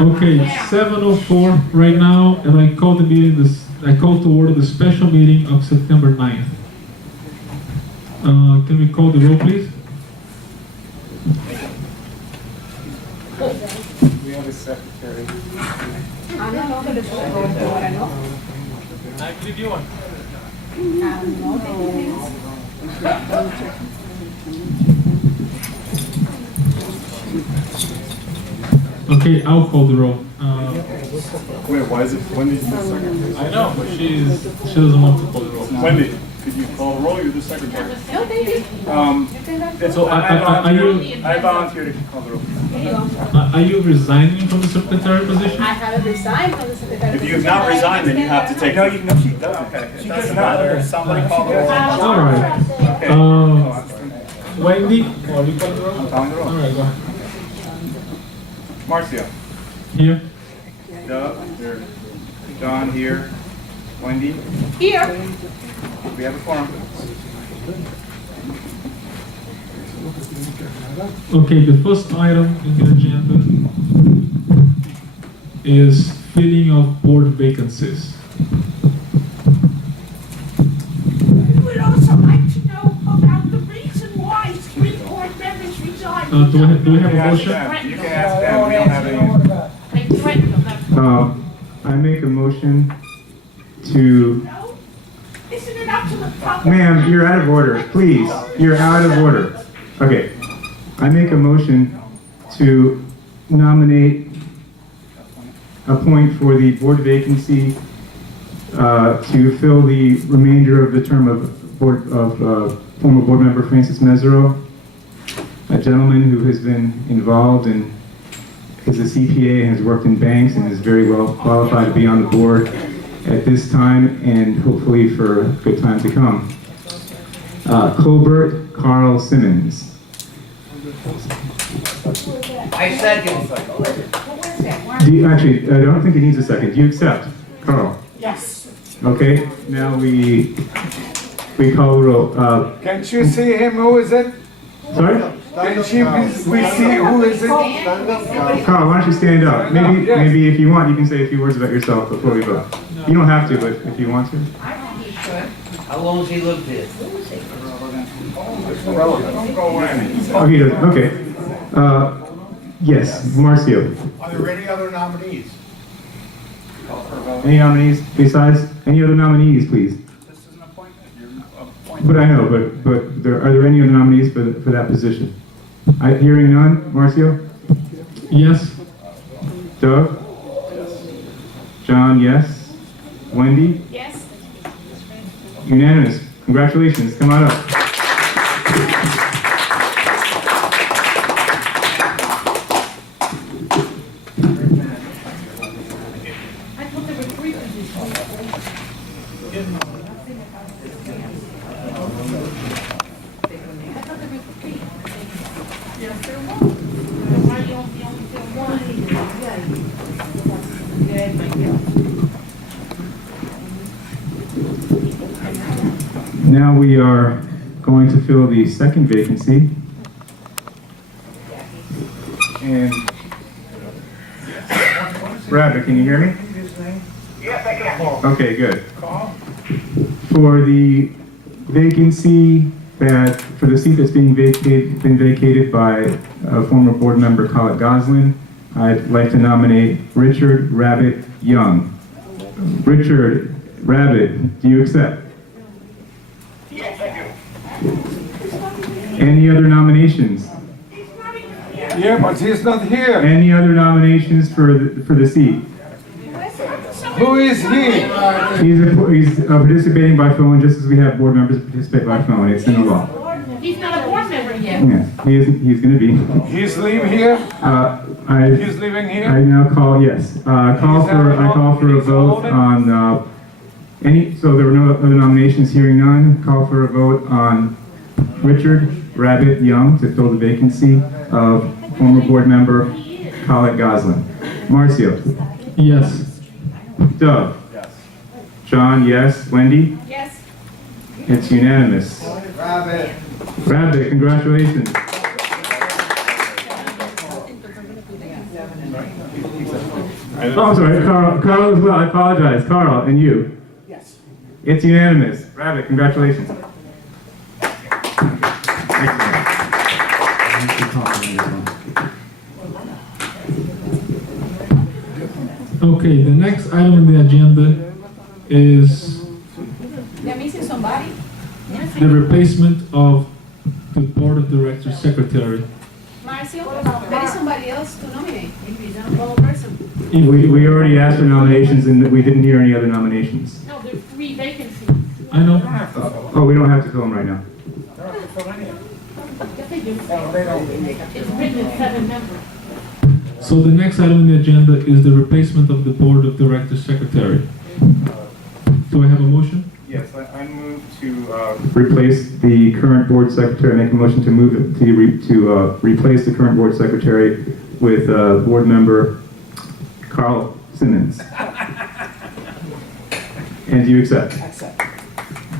Okay, 7:04 right now, and I call the meeting. I call to order the special meeting of September 9th. Can we call the roll, please? We have a secretary. I give you one. Okay, I'll call the roll. Wait, why is it Wendy's the secretary? I know, but she doesn't want to call the roll. Wendy, could you call the roll? You're the secretary. No, baby. So I volunteer to call the roll. Are you resigning from the secretary position? I haven't resigned from the secretary. If you have not resigned, then you have to take. No, she doesn't. Okay. She doesn't matter. Somebody call the roll. All right. Okay. Wendy, or you call the roll? I'm calling the roll. All right, go ahead. Marcio. Here. Doug. Here. John here. Wendy. Here. We have a forum. Okay, the first item in the agenda is filling of board vacancies. We would also like to know about the reason why 3 board members resigned. Do we have a motion? You can ask them. We don't have any. They threatened them. I make a motion to, No? Isn't it up to the public? ma'am, you're out of order, please, you're out of order. Okay, I make a motion to nominate, appoint for the board vacancy to fill the remainder of the term of former board member Francis Mesereau, a gentleman who has been involved in, is a CPA and has worked in banks and is very well qualified to be on the board at this time and hopefully for a good time to come. Colbert Carl Simmons. I second. Actually, I don't think it needs a second. Do you accept, Carl? Yes. Okay, now we call the roll. Can't you see him? Who is it? Sorry? Can we see who is it? Carl, why don't you stand up? Maybe if you want, you can say a few words about yourself before we vote. You don't have to, but if you want to. How long has he lived here? Oh, he doesn't. Okay. Yes, Marcio. Are there any other nominees? Any nominees besides? Any other nominees, please? This is an appointment. You're appointed. But I know, but are there any other nominees for that position? Hearing none, Marcio? Yes. Doug? John, yes. Wendy? Yes. Unanimous. Congratulations. Come on up. I thought there were 3 positions. I thought there were 3. Yes, there were. Why you only fill 1? Now we are going to fill the second vacancy. And Rabbit, can you hear me? Yes, I can. Okay, good. For the vacancy for the seat that's been vacated by former board member Colin Goslin, I'd like to nominate Richard Rabbit Young. Richard Rabbit, do you accept? Yes, I do. Any other nominations? Yeah, but he's not here. Any other nominations for the seat? Who is he? He's participating by phone, just as we have board members participate by phone. It's in the law. He's not a board member yet. Yeah, he's going to be. He's leaving here? He's living I here? now call, yes, I call for a vote on so there were no other nominations, hearing none. Call for a vote on Richard Rabbit Young to fill the vacancy of former board member Colin Goslin. Marcio? Yes. Doug? Yes. John, yes. Wendy? Yes. It's unanimous. Rabbit, congratulations. Oh, I'm sorry, Carl as well, I apologize. Carl, and you? Yes. It's unanimous. Rabbit, congratulations. Okay, the next item on the agenda is They're missing somebody? the replacement of the board of directors secretary. Marcio, there is somebody else to nominate. One person. We already asked for nominations and we didn't hear any other nominations. No, there's 3 vacancies. I know. Oh, we don't have to fill them right now. Yes, they do. It's written in 7 members. So the next item on the agenda is the replacement of the board of directors secretary. Do I have a motion? Yes, I move to replace the current board secretary. Make a motion to move it to replace the current board secretary with board member Carl Simmons. And do you accept? Accept.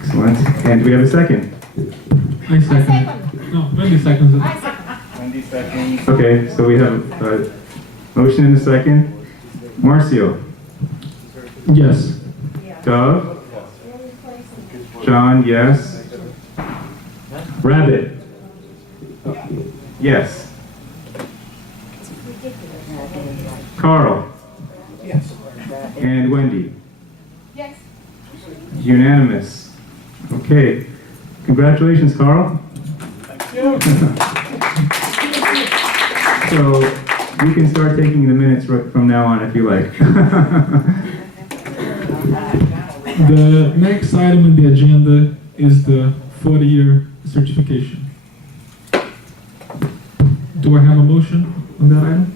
Excellent. And do we have a second? I second. No, Wendy seconds it. I second. Wendy seconds. Okay, so we have a motion and a second. Marcio? Yes. Dove? John, yes. Rabbit? Yes. Carl? Yes. And Wendy? Yes. Unanimous. Okay. Congratulations, Carl. So we can start taking the minutes from now on if you like. The next item on the agenda is the 40-year certification. Do I have a motion on that item?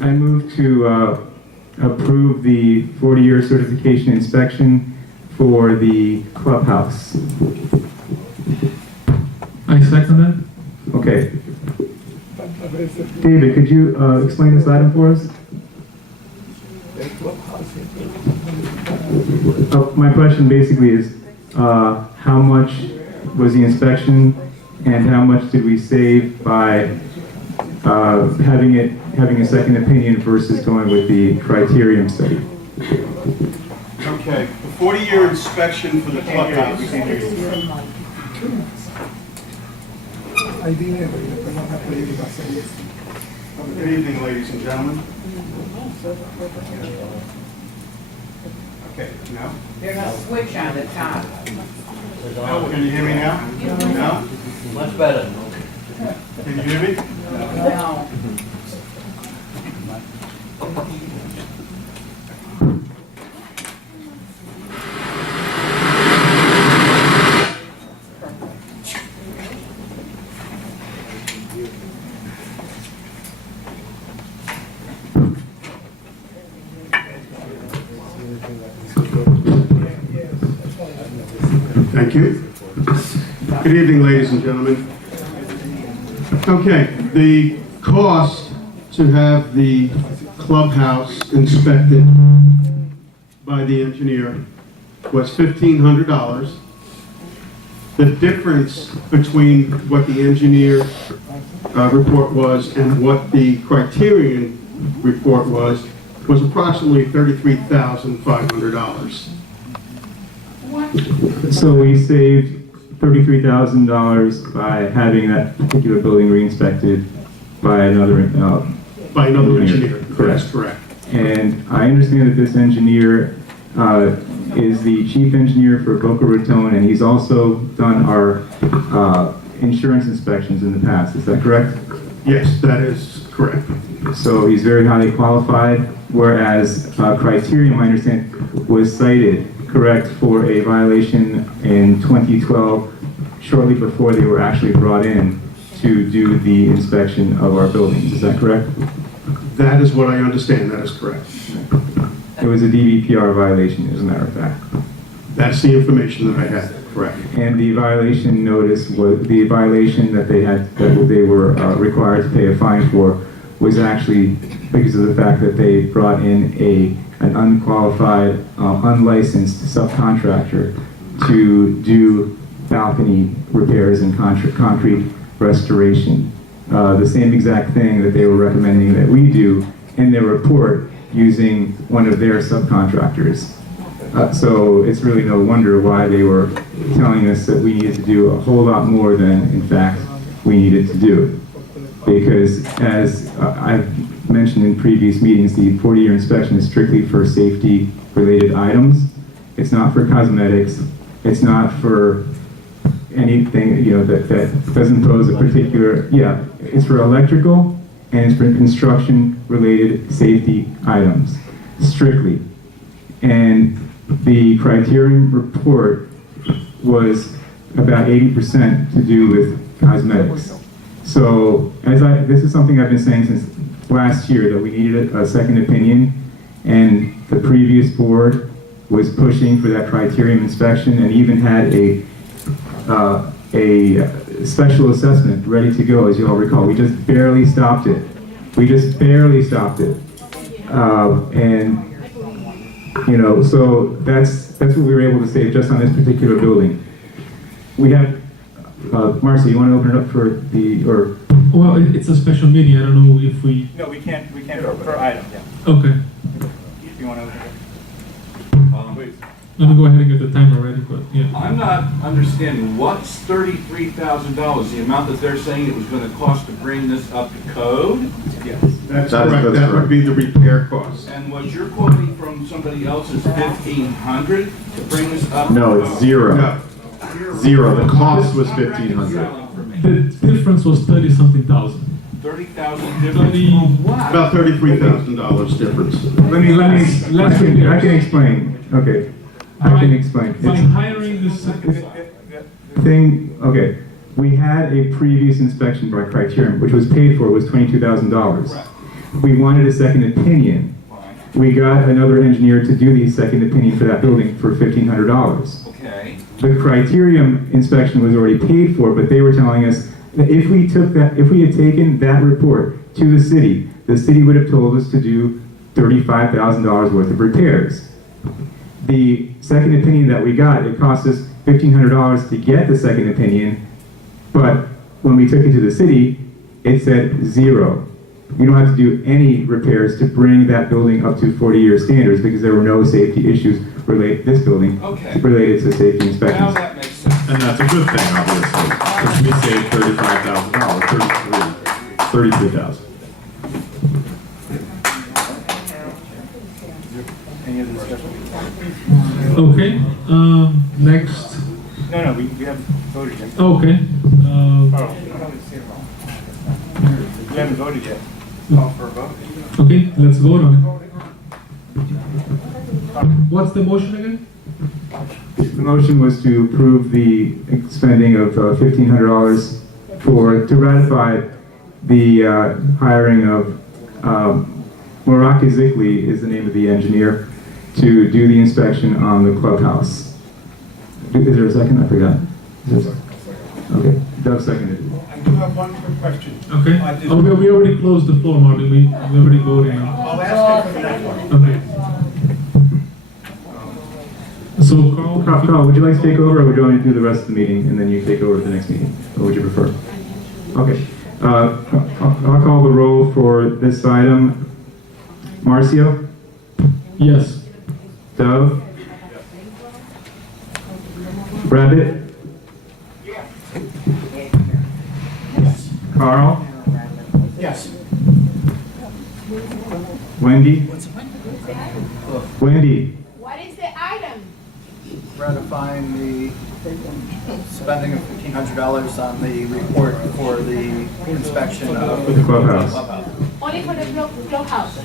I move to approve the 40-year certification inspection for the clubhouse. I second that. Okay. David, could you explain this item for us? My question basically is, how much was the inspection and how much did we save by having a second opinion versus going with the criterion study? Okay, the 40-year inspection for the clubhouse. Good evening, ladies and gentlemen. Okay, now? There's a switch on the top. Can you hear me now? No? Much better. Can you hear me? No. Thank you. Good evening, ladies and gentlemen. Okay, the cost to have the clubhouse inspected by the engineer was $1,500. The difference between what the engineer report was and what the criterion report was approximately $33,500. So we saved $33,000 by having that particular building re-inspected by another engineer. That's correct. And I understand that this engineer is the chief engineer for Boca Raton, and he's also done our insurance inspections in the past. Is that correct? Yes, that is correct. So he's very highly qualified, whereas Criterion, I understand, was cited, correct, for a violation in 2012, shortly before they were actually brought in to do the inspection of our buildings. Is that correct? That is what I understand. That is correct. It was a DVPR violation, as a matter of fact. That's the information that I had. Correct. And the violation notice was the violation that they had, that they were required to pay a fine for, was actually because of the fact that they brought in an unqualified, unlicensed subcontractor to do balcony repairs and concrete restoration. the same exact thing that they were recommending that we do in their report using one of their subcontractors. So it's really no wonder why they were telling us that we needed to do a whole lot more than, in fact, we needed to do. Because as I've mentioned in previous meetings, the 40-year inspection is strictly for safety-related items. It's not for cosmetics. It's not for anything, that doesn't pose a particular, it's for electrical and it's for construction-related safety items, strictly. And the criterion report was about 80% to do with cosmetics. So, this is something I've been saying since last year, that we needed a second opinion, and the previous board was pushing for that criterion inspection and even had a special assessment ready to go, as you all recall. We just barely stopped it. So that's what we were able to save just on this particular building. We have, Marcy, you want to open it up for Well, it's a special meeting. I don't know if we... No, we can't per item, yeah. Okay. If you want to. Let me go ahead and get the timer ready, but yeah. I'm not understanding what's $33,000, the amount that they're saying it was going to cost to bring this up to code? Yes. That's correct, that would be the repair cost. And what you're quoting from somebody else is $1,500 to bring this up? No, to it's code? zero. No. Zero. The cost was 1,500. The difference was 30-something thousand. 30,000 difference from what? About $33,000 difference. I can explain. Okay. I can explain. By hiring this... Okay. We had a previous inspection by criterion, which was paid for, was $22,000. We wanted a second opinion. We got another engineer to do the second opinion for that building for $1,500. Okay. The criterion inspection was already paid for, but they were telling us that if we had taken that report to the city would have told us to do $35,000 worth of repairs. The second opinion that we got, it cost us $1,500 to get the second opinion, but when we took it to the city, it said zero. You don't have to do any repairs to bring that building up to 40-year standards because there were no safety issues related to this building related to safety Now inspections. that makes sense. And that's a good thing, obviously, because we saved $35,000, $33,000. Any other discussion? Okay, next. No, we haven't voted yet. Okay. We haven't voted yet. Call for a vote. Okay, let's vote on it. What's the motion again? The motion was to approve the expending of $1,500 to ratify the hiring of Moraka Zikli is the name of the engineer to do the inspection on the clubhouse. Is there a second? I forgot. Okay, Doug seconded. I do have one quick question. Okay. Oh, we already closed the floor, Martin. We already voted now. I'll ask you for the next one. Okay. So, Carl, would you like to take over, or would you want me to do the rest of the meeting and then you take over the next meeting? Or would you prefer? Okay. I'll call the roll for this item. Marcio? Yes. Dove? Rabbit? Carl? Yes. Wendy? Wendy? What is the item? Ratifying the spending of $1,500 on the report for the inspection of The clubhouse. Only for the clubhouse.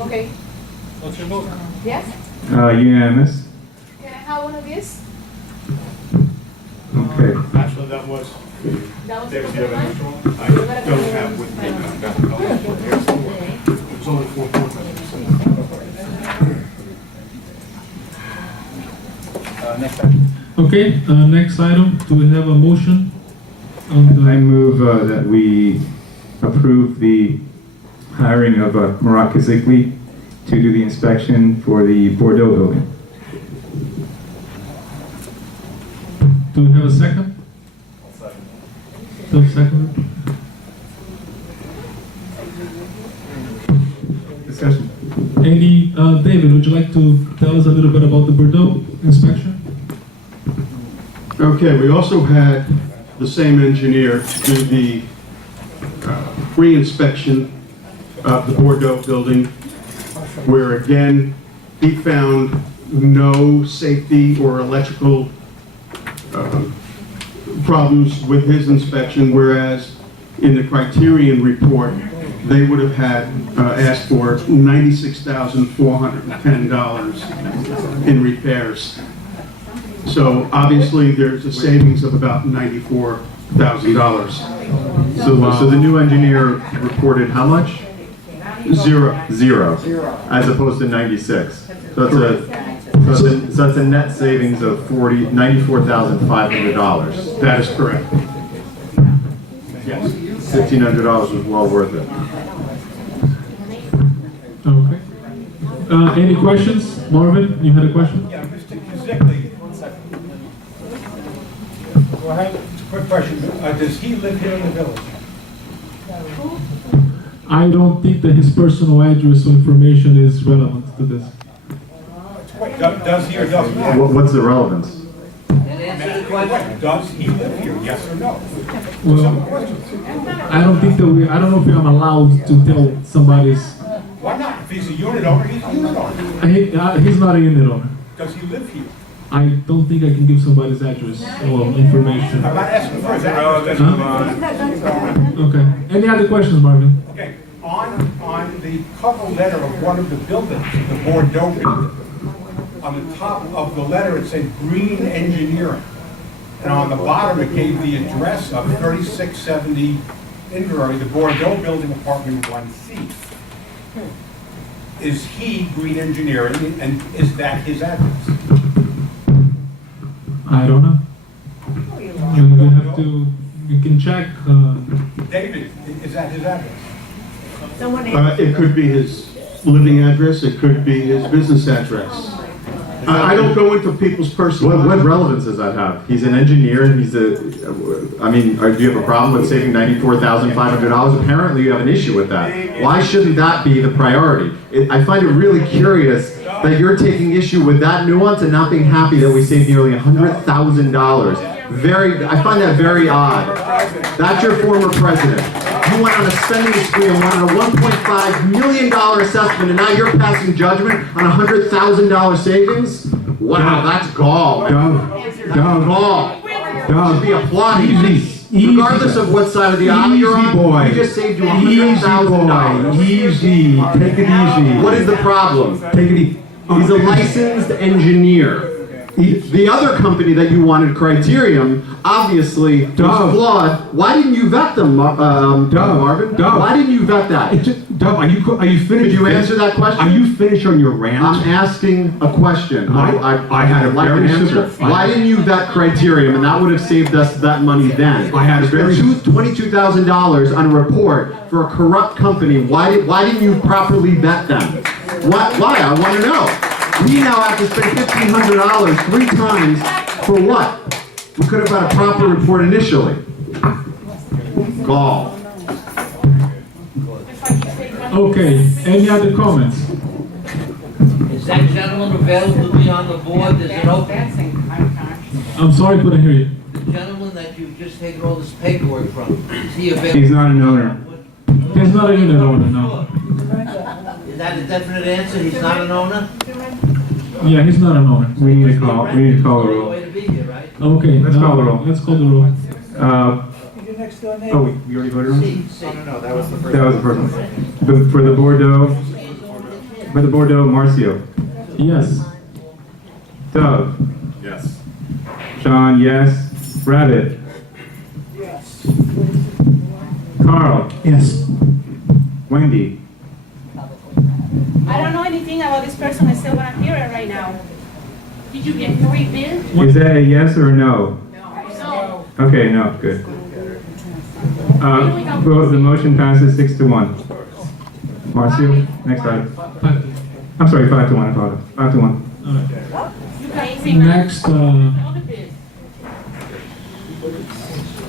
Okay. What's your vote? Yes? Unanimous? Can I have one of these? Okay. Actually, that was, That was there's the the other one? extra one. I don't have with me now. It's only 4 Next item. Okay, next item. Do we have a motion on I the... move that we approve the hiring of Moraka Zikli to do the inspection for the Bordeaux building. Do we have a second? Second. discussion. Any, David, would you like to tell us a little bit about the Bordeaux inspection? Okay, we also had the same engineer do the re-inspection of the Bordeaux building, where again, he found no safety or electrical problems with his inspection, whereas in the Criterion report, they would have had asked for $96,410 in repairs. So obviously, there's a savings of about $94,000. So the new engineer reported how much? Zero. Zero, as opposed to 96. So that's a net savings of $94,500. That is correct. Yes. $1,500 was well worth it. Okay. Any questions? Marvin, you had a question? Yeah, Mr. Kizikli. Well, I have a quick question. Does he live here in the village? I don't think that his personal address or information is relevant to this. Does he or doesn't he? What's the relevance? And answer the question. Does he live here, yes or no? Well, I don't think that I don't know if I'm allowed to tell somebody's, Why not? If he's a unit owner, he's a unit owner. he's not a unit owner. Does he live here? I don't think I can give somebody's address or information. I'm not asking for his address. Okay. Any other questions, Marvin? Okay, on the cover letter of one of the buildings, the Bordeaux building, on the top of the letter it said Green Engineering. And on the bottom it gave the address of 3670 Inverrary, the Bordeaux building, apartment 1C. Is he Green Engineering, and is that his address? I don't know. You can check. David, is that his address? It could be his living address, it could be his business address. I don't go into people's personal What lives. relevance does that have? He's an engineer and do you have a problem with saving $94,500? Apparently you have an issue with that. Why shouldn't that be the priority? I find it really curious that you're taking issue with that nuance and not being happy that we saved nearly $100,000. I find that very odd. That's your former president. You went on a spending spree and wanted a $1.5 million assessment, and now you're passing judgment on $100,000 savings? Wow, that's gall. That's gall. You should be applauding this. Regardless of what side of the aisle you're on, boy. you just saved you $100,000. Easy. Take it easy. What is the problem? Take it easy. He's a licensed engineer. The other company that you wanted, Criterion, obviously was flawed. Why didn't you vet them, Marvin? Why didn't you vet that? Dub, are you finished? Could you answer that question? Are you finished on your rant? I'm asking a question. I had a like very an answer. simple- Why didn't you vet Criterion, and that would have saved us that money then? I had a very- $22,000 on a report for a corrupt company. Why didn't you properly vet them? Why? I want to know. We now have to spend $1,500 3 times for what? We could have got a proper report initially. Gall. Okay. Any other comments? Is that gentleman available to be on the board? Is it open? I'm sorry, couldn't hear you. The gentleman that you've just taken all this paperwork from, is he available? He's not an owner. He's not a unit owner, no. Is that a definite answer? He's not an owner? Yeah, he's not an owner. We need to call the roll. Way to be here, right? Okay. Let's call the roll. Let's call the roll. We already voted on it? See. That was the first one. For the Bordeaux, Marcio. Yes. Dove. Yes. Sean, yes. Rabbit. Yes. Carl. Yes. Wendy. I don't know anything about this person, I still want to hear it right now. Did you get 3 bids? Is that a yes or a no? No. Okay, no, good. Well, the motion passes 6-1. Marcio, next item. I'm sorry, 5-1, I thought. 5-1. You can see my- Next, all the bids.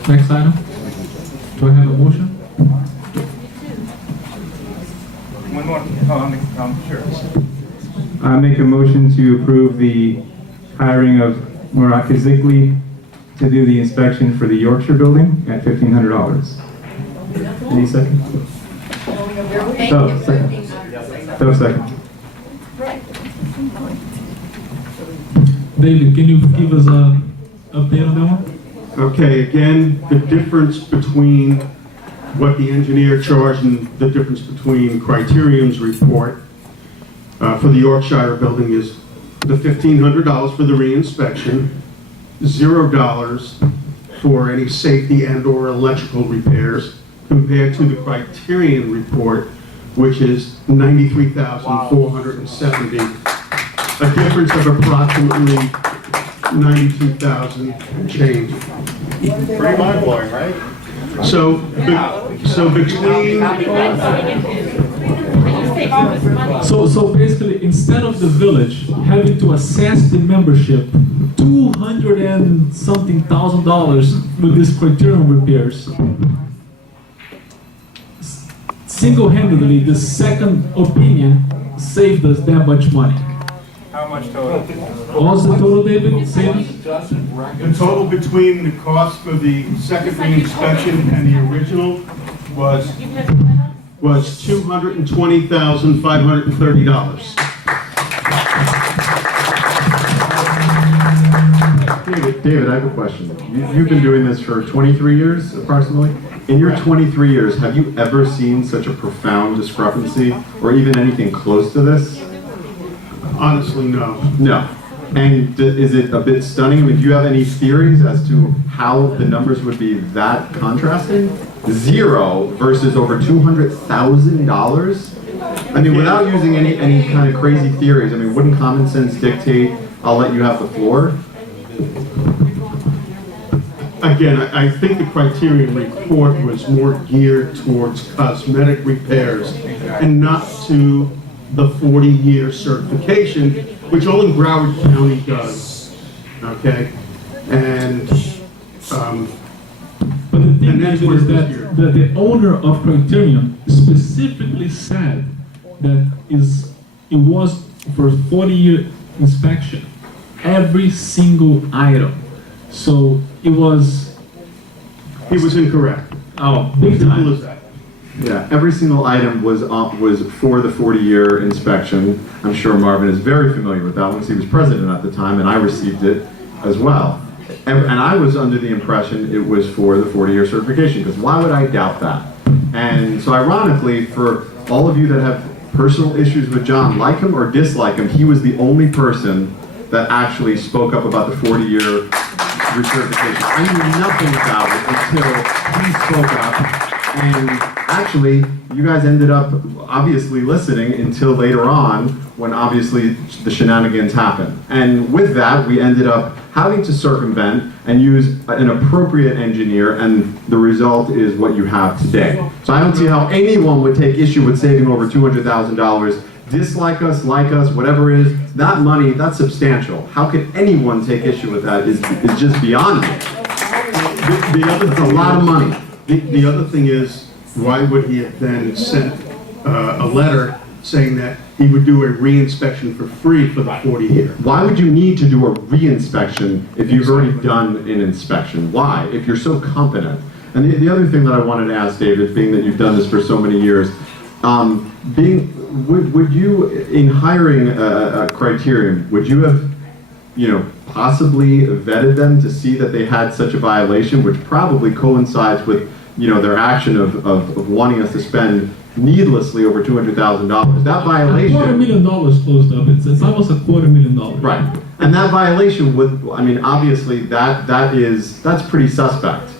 next item. Do I have a motion? One more. I'm curious. I make a motion to approve the hiring of Moraka Zickley to do the inspection for the Yorkshire building at $1,500. Any second? Oh, second. Oh, second. David, can you give us a update on that one? Okay, again, the difference between what the engineer charged and the difference between Criterium's report for the Yorkshire building is the $1,500 for the reinspection, $0 for any safety and or electrical repairs, compared to the Criterion report, which is $93,470, a difference of approximately $92,000 and change. Pretty mind-blowing, right? So between, So basically, instead of the village having to assess the membership, $200 and something thousand with this criterion repairs, single-handedly, the second opinion saved us that much money. How much total? What's the total, David? Savings? the total between the cost for the second reinspection and the original was $220,530. David, I have a question. You've been doing this for 23 years, approximately. In your 23 years, have you ever seen such a profound discrepancy, or even anything close to this? Honestly, no. No. And is it a bit stunning? I mean, do you have any theories as to how the numbers would be that contrasting? 0 versus over $200,000? I mean, without using any kind of crazy theories, I mean, wouldn't common sense dictate, I'll let you have the floor? Again, I think the Criterion report was more geared towards cosmetic repairs and not to the 40-year certification, which only Broward County does, okay? And, But the thing And that's David, what is it was that here. the owner of Criterion specifically said that it was for 40-year inspection, every single item. So it was, he was incorrect. oh, big Simple time. as that. Yeah, every single item was for the 40-year inspection. I'm sure Marvin is very familiar with that one because he was president at the time, and I received it as well. And I was under the impression it was for the 40-year certification, because why would I doubt that? And so ironically, for all of you that have personal issues with John, like him or dislike him, he was the only person that actually spoke up about the 40-year recertification. I knew nothing about it until he spoke up. And actually, you guys ended up obviously listening until later on, when obviously the shenanigans happened. And with that, we ended up having to circumvent and use an appropriate engineer, and the result is what you have today. So I don't see how anyone would take issue with saving over $200,000. Dislike us, like us, whatever it is, that money, that's substantial. How could anyone take issue with that is just beyond me. It's a lot of money. The other thing is, why would he have then sent a letter saying that he would do a re-inspection for free for the 40-year? Why would you need to do a re-inspection if you've already done an inspection? Why, if you're so competent? And the other thing that I wanted to ask, David, being that you've done this for so many years, would you, in hiring a Criterion, would you have, possibly vetted them to see that they had such a violation, which probably coincides with, their action of wanting us to spend needlessly over $200,000. That violation. $250,000 closed up. It's almost $250,000. Right. And that violation would, obviously that's pretty suspect.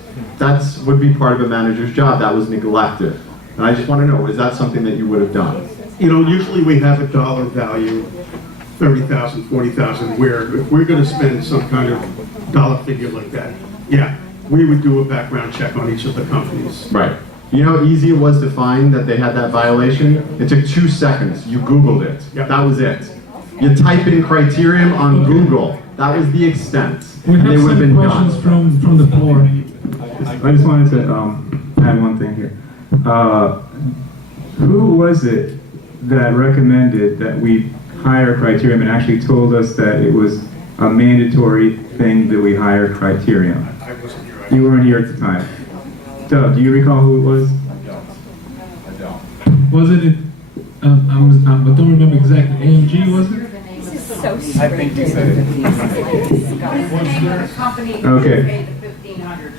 Would be part of a manager's job. That was neglected. And I just want to know, is that something that you would have done? Usually we have a dollar value, $30,000, $40,000, where if we're going to spend some kind of dollar figure like that, yeah, we would do a background check on each of the companies. Right. You know how easy it was to find that they had that violation? It took 2 seconds. You Googled it. Yep. That was it. You type in Criterion on Google. That was the extent. We And they have would have some been questions done. from the floor. I just wanted to add one thing here. Who was it that recommended that we hire Criterion and actually told us that it was a mandatory thing that we hire Criterion. I wasn't here. You weren't here at the time. Doug, do you recall who it was? I don't. Wasn't it, I don't remember exactly, AMG, was it? I think he said it. What is the name of the company that Okay. paid the $1,500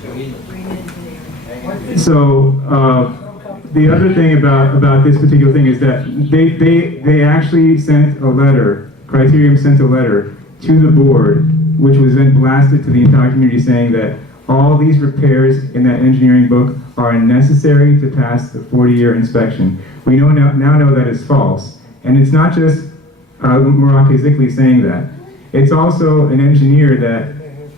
to? So, the other thing about this particular thing is that they actually sent a letter, Criterion sent a letter to the board, which was then blasted to the entire community saying that all these repairs in that engineering book are necessary to pass the 40-year inspection. We now know that is false. And it's not just Morake Zickley saying that. It's also an engineer that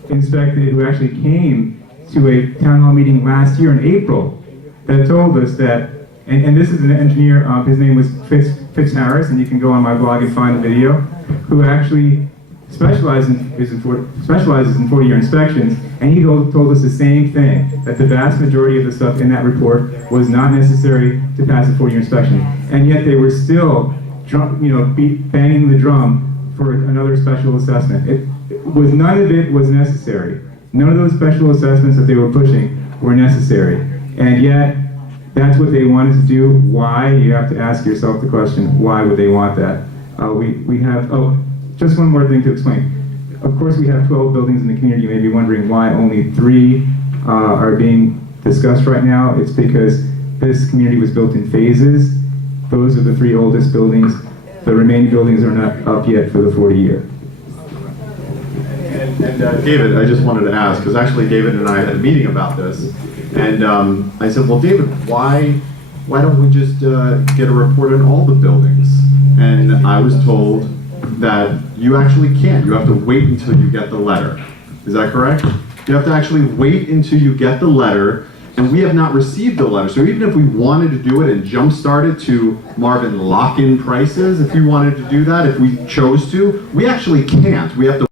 inspected, who actually came to a town hall meeting last year in April, that told us that, and this is an engineer, his name was Fitz Harris, and you can go on my blog and find the video, who actually specializes in 40-year inspections, and he told us the same thing, that the vast majority of the stuff in that report was not necessary to pass a 40-year inspection, and yet they were still, banging the drum for another special assessment. None of it was necessary. None of those special assessments that they were pushing were necessary, and yet that's what they wanted to do. Why? You have to ask yourself the question, why would they want that? We have, just one more thing to explain. Of course, we have 12 buildings in the community. You may be wondering why only 3 are being discussed right now. It's because this community was built in phases. Those are the 3 oldest buildings. The remaining buildings are not up yet for the 40-year. And David, I just wanted to ask, because actually David and I had a meeting about this, and I said, well, David, why don't we just get a report on all the buildings? And I was told that you actually can't. You have to wait until you get the letter. Is that correct? You have to actually wait until you get the letter, and we have not received the letter. So even if we wanted to do it and jumpstart it to, Marvin, lock in prices, if you wanted to do that, if we chose to, we actually can't. We have to